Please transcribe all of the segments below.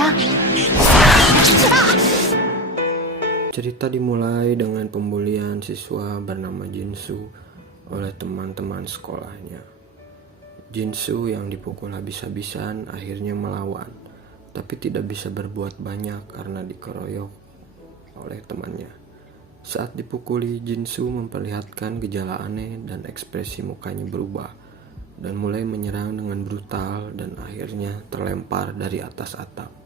Ya. Cerita dimulai dengan pembulian siswa bernama Jinsu oleh teman-teman sekolahnya. Jinsu yang dipukul habis-habisan akhirnya melawan, tapi tidak bisa berbuat banyak karena dikeroyok oleh temannya. Saat dipukuli, Jinsu memperlihatkan gejala aneh dan ekspresi mukanya berubah dan mulai menyerang dengan brutal dan akhirnya terlempar dari atas atap.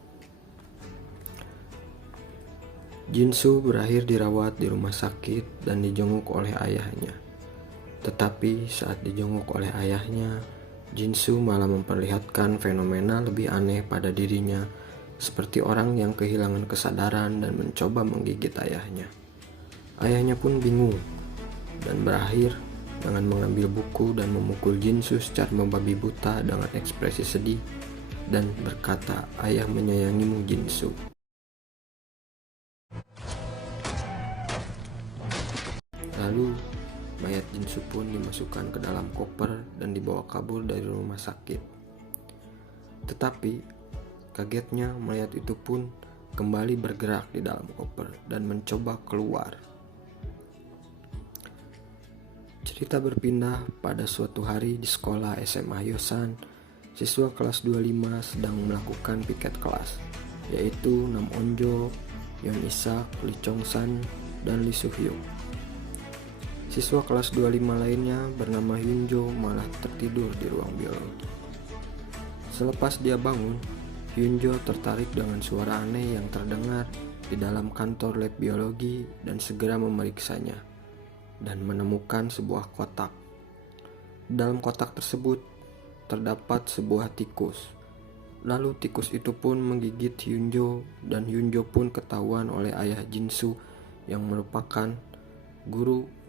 Jinsu berakhir dirawat di rumah sakit dan dijenguk oleh ayahnya. Tetapi saat dijenguk oleh ayahnya, Jinsu malah memperlihatkan fenomena lebih aneh pada dirinya, seperti orang yang kehilangan kesadaran dan mencoba menggigit ayahnya. Ayahnya pun bingung dan berakhir dengan mengambil buku dan memukul Jinsu secara membabi buta dengan ekspresi sedih dan berkata, "Ayah menyayangimu, Jinsu." Lalu, mayat Jinsu pun dimasukkan ke dalam koper dan dibawa kabur dari rumah sakit. Tetapi, kagetnya mayat itu pun kembali bergerak di dalam koper dan mencoba keluar. Cerita berpindah pada suatu hari di sekolah SMA Hyosan. Siswa kelas 25 sedang melakukan piket kelas, yaitu Nam Onjo, Yeon Isak, Lee Chong San, dan Lee Soo Hyuk. Siswa kelas 25 lainnya bernama Hyunjo malah tertidur di ruang biologi. Selepas dia bangun, Hyunjo tertarik dengan suara aneh yang terdengar di dalam kantor lab biologi dan segera memeriksanya dan menemukan sebuah kotak. Dalam kotak tersebut terdapat sebuah tikus. Lalu tikus itu pun menggigit Hyunjo dan Hyunjo pun ketahuan oleh ayah Jinsu yang merupakan guru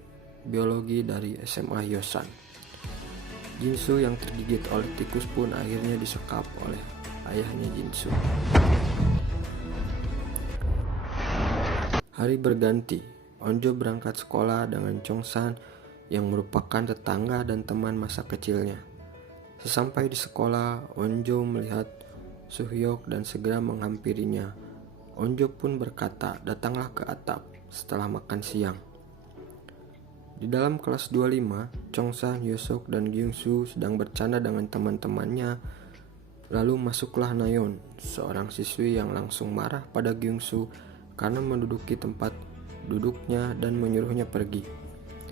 biologi dari SMA Hyosan. Jinsu yang tergigit oleh tikus pun akhirnya disekap oleh ayahnya Jinsu. Hari berganti, Onjo berangkat sekolah dengan Chongsan yang merupakan tetangga dan teman masa kecilnya. Sesampai di sekolah, Onjo melihat Soo Hyuk dan segera menghampirinya. Onjo pun berkata, "Datanglah ke atap setelah makan siang." Di dalam kelas 25, Chongsan, Hyosok, dan Gyungsu sedang bercanda dengan teman-temannya. Lalu masuklah Nayeon, seorang siswi yang langsung marah pada Gyungsu karena menduduki tempat duduknya dan menyuruhnya pergi.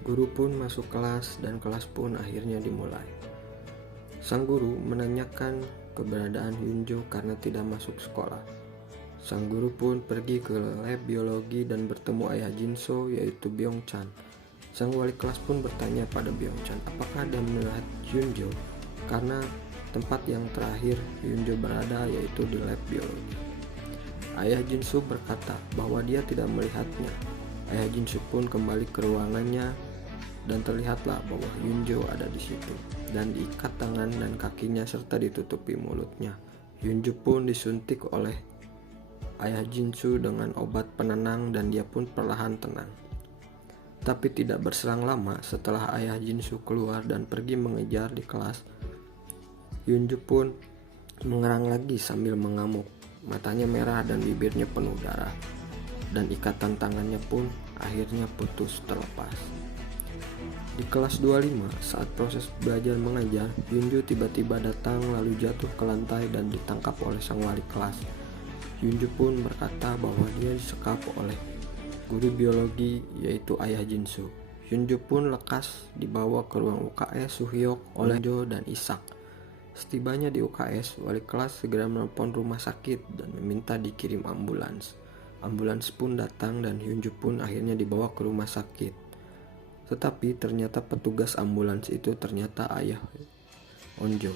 Guru pun masuk kelas dan kelas pun akhirnya dimulai. Sang guru menanyakan keberadaan Hyunjo karena tidak masuk sekolah. Sang guru pun pergi ke lab biologi dan bertemu ayah Jinso yaitu Byung-chan. Sang wali kelas pun bertanya pada Byung-chan apakah dia melihat Hyunjo karena tempat yang terakhir Hyunjo berada yaitu di lab biologi. Ayah Jinsu berkata bahwa dia tidak melihatnya. Ayah Jinsu pun kembali ke ruangannya dan terlihatlah bahwa Hyunjo ada di situ dan diikat tangan dan kakinya serta ditutupi mulutnya. Hyunjo pun disuntik oleh ayah Jinsu dengan obat penenang dan dia pun perlahan tenang. Tapi tidak berselang lama setelah ayah Jinsu keluar dan pergi mengejar di kelas, Hyunjo pun mengerang lagi sambil mengamuk. Matanya merah dan bibirnya penuh darah, dan ikatan tangannya pun akhirnya putus terlepas. Di kelas 25, saat proses belajar mengajar, Hyunjo tiba-tiba datang lalu jatuh ke lantai dan ditangkap oleh sang wali kelas. Hyunjo pun berkata bahwa dia disekap oleh guru biologi yaitu ayah Jinsu. Hyunjo pun lekas dibawa ke ruang UKS Soo Hyuk oleh Jo dan Isak. Setibanya di UKS, wali kelas segera menelpon rumah sakit dan meminta dikirim ambulans. Ambulans pun datang dan Hyunjo pun akhirnya dibawa ke rumah sakit. Tetapi ternyata petugas ambulans itu ternyata ayah Onjo.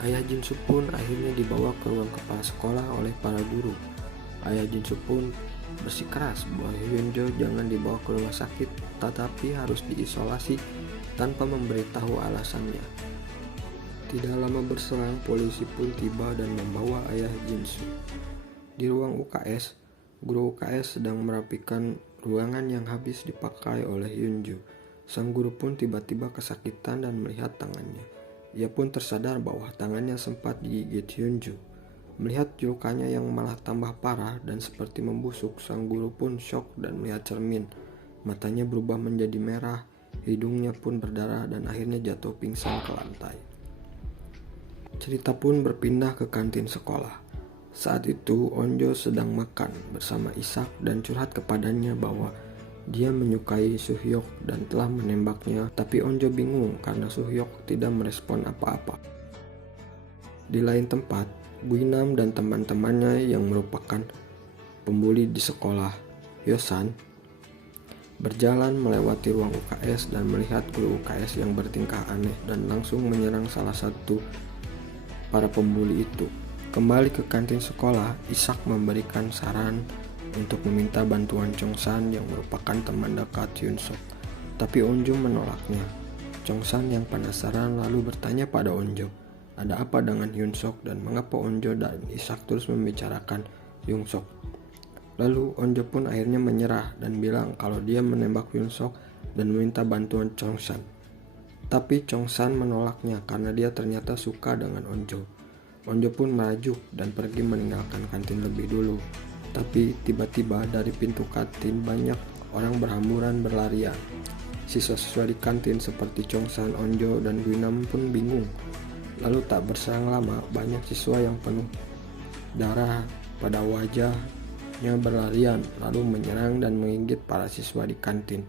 Ayah Jinsu pun akhirnya dibawa ke ruang kepala sekolah oleh para guru. Ayah Jinsu pun bersikeras bahwa Hyunjo jangan dibawa ke rumah sakit, tetapi harus diisolasi tanpa memberitahu alasannya. Tidak lama berselang, polisi pun tiba dan membawa ayah Jinsu. Di ruang UKS, guru UKS sedang merapikan ruangan yang habis dipakai oleh Hyunjo. Sang guru pun tiba-tiba kesakitan dan melihat tangannya. Ia pun tersadar bahwa tangannya sempat digigit Hyunjo. Melihat lukanya yang malah tambah parah dan seperti membusuk, sang guru pun syok dan melihat cermin. Matanya berubah menjadi merah, hidungnya pun berdarah dan akhirnya jatuh pingsan ke lantai. Cerita pun berpindah ke kantin sekolah. Saat itu Onjo sedang makan bersama Ishak dan curhat kepadanya bahwa dia menyukai Suhyok dan telah menembaknya, tapi Onjo bingung karena Suhyok tidak merespon apa-apa. Di lain tempat, Guinam dan teman-temannya yang merupakan pembuli di sekolah, Hyosan, berjalan melewati ruang UKS dan melihat guru UKS yang bertingkah aneh dan langsung menyerang salah satu para pembuli itu. Kembali ke kantin sekolah, Ishak memberikan saran untuk meminta bantuan Chongsan yang merupakan teman dekat Hyunsok, tapi Onjo menolaknya. Chongsan yang penasaran lalu bertanya pada Onjo, ada apa dengan Hyunsok dan mengapa Onjo dan Ishak terus membicarakan Hyunsok. Lalu Onjo pun akhirnya menyerah dan bilang kalau dia menembak Hyunsok dan meminta bantuan Chongsan. Tapi Chongsan menolaknya karena dia ternyata suka dengan Onjo. Onjo pun merajuk dan pergi meninggalkan kantin lebih dulu. Tapi tiba-tiba dari pintu kantin banyak orang berhamburan berlarian. Siswa-siswa di kantin seperti Chongsan, Onjo, dan Guinam pun bingung. Lalu tak berselang lama banyak siswa yang penuh darah pada wajahnya berlarian lalu menyerang dan menggigit para siswa di kantin.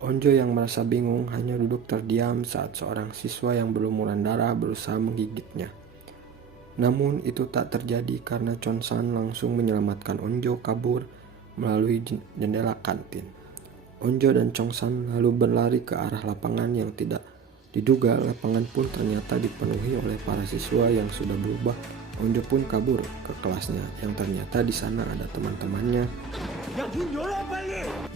Onjo yang merasa bingung hanya duduk terdiam saat seorang siswa yang berlumuran darah berusaha menggigitnya. Namun itu tak terjadi karena Chongsan langsung menyelamatkan Onjo kabur melalui jendela kantin. Onjo dan Chongsan lalu berlari ke arah lapangan yang tidak diduga. Lapangan pun ternyata dipenuhi oleh para siswa yang sudah berubah. Onjo pun kabur ke kelasnya yang ternyata di sana ada teman-temannya.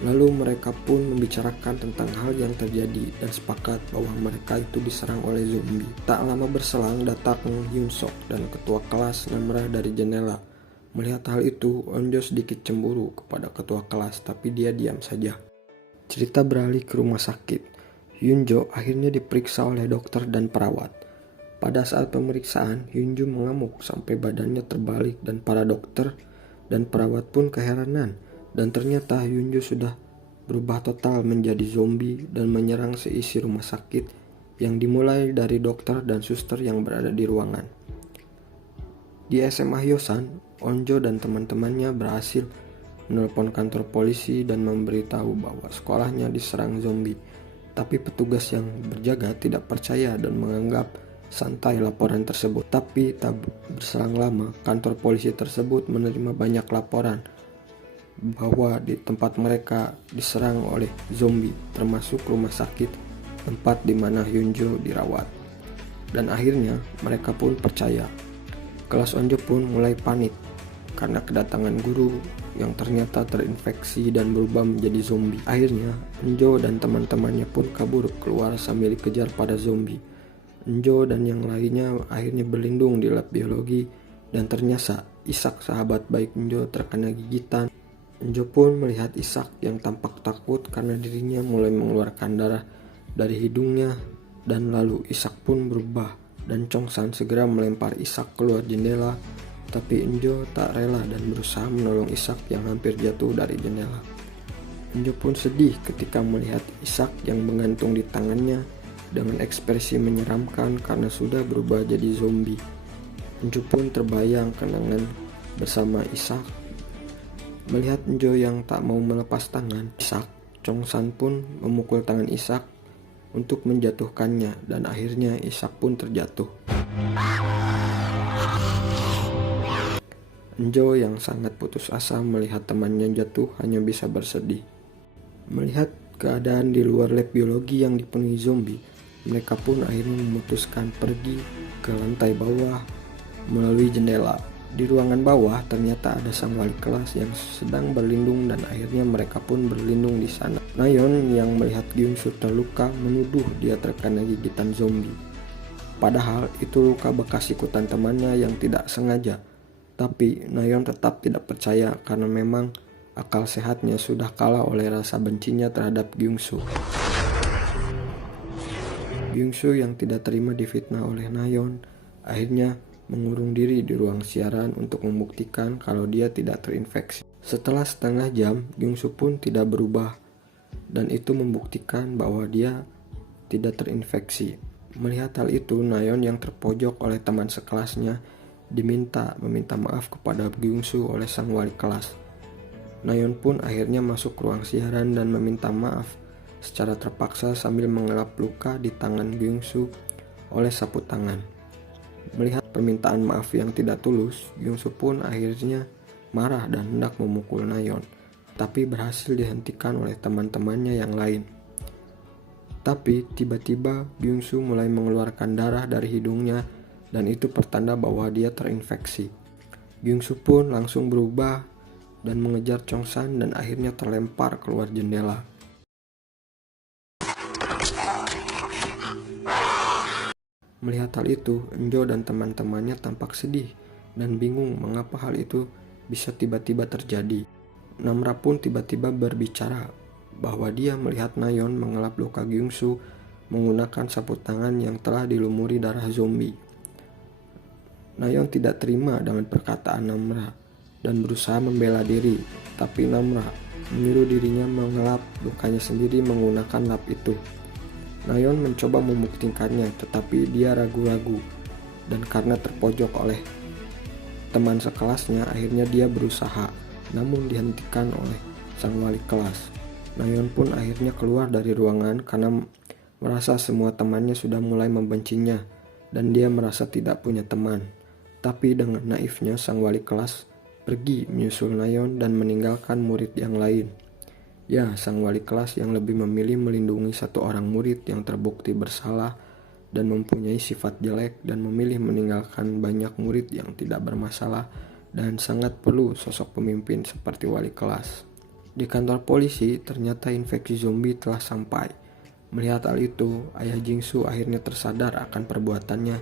Lalu mereka pun membicarakan tentang hal yang terjadi dan sepakat bahwa mereka itu diserang oleh zombie. Tak lama berselang datang Hyunsok dan ketua kelas Namra dari jendela. Melihat hal itu, Onjo sedikit cemburu kepada ketua kelas, tapi dia diam saja. Cerita beralih ke rumah sakit. Hyunjo akhirnya diperiksa oleh dokter dan perawat. Pada saat pemeriksaan, Hyunjo mengamuk sampai badannya terbalik dan para dokter dan perawat pun keheranan. Dan ternyata Hyunjo sudah berubah total menjadi zombie dan menyerang seisi rumah sakit yang dimulai dari dokter dan suster yang berada di ruangan. Di SMA Hyosan, Onjo dan teman-temannya berhasil menelpon kantor polisi dan memberitahu bahwa sekolahnya diserang zombie. Tapi petugas yang berjaga tidak percaya dan menganggap santai laporan tersebut. Tapi tak berselang lama, kantor polisi tersebut menerima banyak laporan bahwa di tempat mereka diserang oleh zombie, termasuk rumah sakit tempat di mana Hyunjo dirawat. Dan akhirnya mereka pun percaya. Kelas Onjo pun mulai panik karena kedatangan guru yang ternyata terinfeksi dan berubah menjadi zombie. Akhirnya, Onjo dan teman-temannya pun kabur keluar sambil dikejar pada zombie. Onjo dan yang lainnya akhirnya berlindung di lab biologi dan ternyata Ishak sahabat baik Onjo terkena gigitan. Onjo pun melihat Ishak yang tampak takut karena dirinya mulai mengeluarkan darah dari hidungnya dan lalu Ishak pun berubah dan Chongsan segera melempar Ishak keluar jendela. Tapi Onjo tak rela dan berusaha menolong Ishak yang hampir jatuh dari jendela. Onjo pun sedih ketika melihat Ishak yang menggantung di tangannya dengan ekspresi menyeramkan karena sudah berubah jadi zombie. Onjo pun terbayang kenangan bersama Ishak. Melihat Onjo yang tak mau melepas tangan Ishak, Chongsan pun memukul tangan Ishak untuk menjatuhkannya dan akhirnya Ishak pun terjatuh. Onjo yang sangat putus asa melihat temannya jatuh hanya bisa bersedih. Melihat keadaan di luar lab biologi yang dipenuhi zombie, mereka pun akhirnya memutuskan pergi ke lantai bawah melalui jendela. Di ruangan bawah ternyata ada sang wali kelas yang sedang berlindung dan akhirnya mereka pun berlindung di sana. Nayeon yang melihat Gyungsoo terluka menuduh dia terkena gigitan zombie. Padahal itu luka bekas ikutan temannya yang tidak sengaja. Tapi Nayeon tetap tidak percaya karena memang akal sehatnya sudah kalah oleh rasa bencinya terhadap Gyungsoo. Gyungsoo yang tidak terima difitnah oleh Nayeon akhirnya mengurung diri di ruang siaran untuk membuktikan kalau dia tidak terinfeksi. Setelah setengah jam, Gyungsu pun tidak berubah, dan itu membuktikan bahwa dia tidak terinfeksi. Melihat hal itu, Nayeon yang terpojok oleh teman sekelasnya meminta maaf kepada Gyungsu oleh sang wali kelas. Nayeon pun akhirnya masuk ruang siaran dan meminta maaf secara terpaksa sambil mengelap luka di tangan Gyungsu oleh sapu tangan. Melihat permintaan maaf yang tidak tulus, Gyungsu pun akhirnya marah dan hendak memukul Nayeon, tapi berhasil dihentikan oleh teman-temannya yang lain. Tapi tiba-tiba Gyungsu mulai mengeluarkan darah dari hidungnya dan itu pertanda bahwa dia terinfeksi. Gyungsu pun langsung berubah dan mengejar Chongsan dan akhirnya terlempar keluar jendela. Melihat hal itu, Enjo dan teman-temannya tampak sedih dan bingung mengapa hal itu bisa tiba-tiba terjadi. Namra pun tiba-tiba berbicara bahwa dia melihat Nayeon mengelap luka Gyungsu menggunakan sapu tangan yang telah dilumuri darah zombie. Nayeon tidak terima dengan perkataan Namra dan berusaha membela diri, tapi Namra menyuruh dirinya mengelap lukanya sendiri menggunakan lap itu. Nayeon mencoba membuktikannya, tetapi dia ragu-ragu, dan karena terpojok oleh teman sekelasnya, akhirnya dia berusaha, namun dihentikan oleh sang wali kelas. Nayeon pun akhirnya keluar dari ruangan karena merasa semua temannya sudah mulai membencinya, dan dia merasa tidak punya teman. Tapi dengan naifnya, sang wali kelas pergi menyusul Nayeon dan meninggalkan murid yang lain. Ya, sang wali kelas yang lebih memilih melindungi satu orang murid yang terbukti bersalah dan mempunyai sifat jelek dan memilih meninggalkan banyak murid yang tidak bermasalah dan sangat perlu sosok pemimpin seperti wali kelas. Di kantor polisi, ternyata infeksi zombie telah sampai. Melihat hal itu, ayah Jingsu akhirnya tersadar akan perbuatannya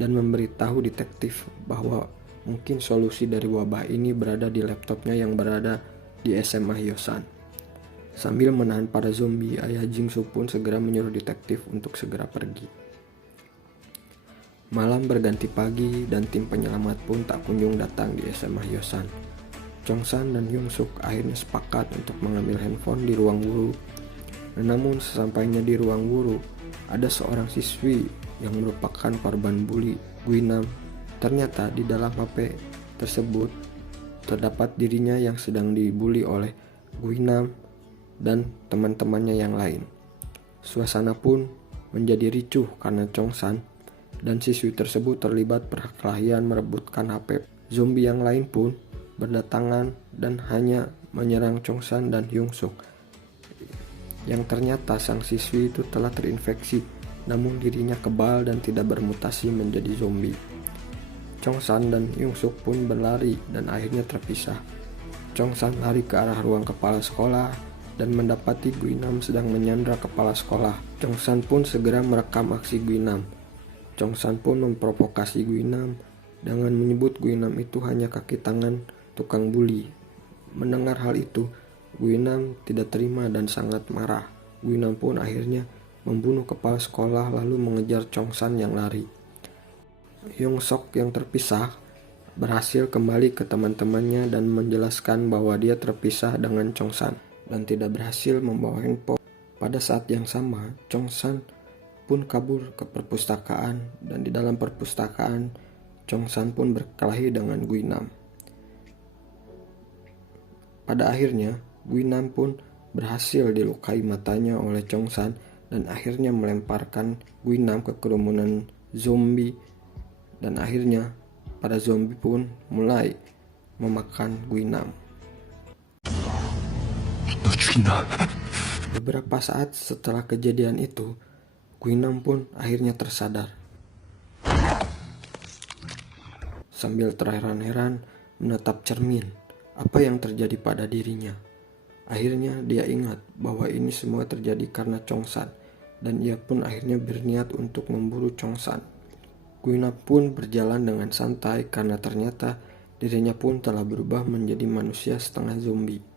dan memberitahu detektif bahwa mungkin solusi dari wabah ini berada di laptopnya yang berada di SMA Hyosan. Sambil menahan para zombie, ayah Jingsu pun segera menyuruh detektif untuk segera pergi. Malam berganti pagi dan tim penyelamat pun tak kunjung datang di SMA Hyosan. Chongsan dan Hyungsuk akhirnya sepakat untuk mengambil handphone di ruang guru. Namun sesampainya di ruang guru, ada seorang siswi yang merupakan korban bully, Guinam. Ternyata di dalam HP tersebut terdapat dirinya yang sedang dibully oleh Guinam dan teman-temannya yang lain. Suasana pun menjadi ricuh karena Chongsan dan siswi tersebut terlibat perkelahian merebutkan HP. Zombie yang lain pun berdatangan dan hanya menyerang Chongsan dan Hyungsuk, yang ternyata sang siswi itu telah terinfeksi, namun dirinya kebal dan tidak bermutasi menjadi zombie. Chongsan dan Hyungsuk pun berlari dan akhirnya terpisah. Chongsan lari ke arah ruang kepala sekolah dan mendapati Guinam sedang menyandra kepala sekolah. Chongsan pun segera merekam aksi Guinam. Chongsan pun memprovokasi Guinam dengan menyebut Guinam itu hanya kaki tangan tukang bully. Mendengar hal itu, Guinam tidak terima dan sangat marah. Guinam pun akhirnya membunuh kepala sekolah lalu mengejar Chongsan yang lari. Hyungsuk yang terpisah berhasil kembali ke teman-temannya dan menjelaskan bahwa dia terpisah dengan Chongsan dan tidak berhasil membawa handphone. Pada saat yang sama, Chongsan pun kabur ke perpustakaan dan di dalam perpustakaan, Chongsan pun berkelahi dengan Guinam. Pada akhirnya, Guinam pun berhasil dilukai matanya oleh Chongsan dan akhirnya melemparkan Guinam ke kerumunan zombie dan akhirnya para zombie pun mulai memakan Guinam. Beberapa saat setelah kejadian itu, Guinam pun akhirnya tersadar. Sambil terheran-heran menatap cermin, apa yang terjadi pada dirinya. Akhirnya dia ingat bahwa ini semua terjadi karena Chongsan, dan ia pun akhirnya berniat untuk memburu Chongsan. Guinam pun berjalan dengan santai karena ternyata dirinya pun telah berubah menjadi manusia setengah zombie.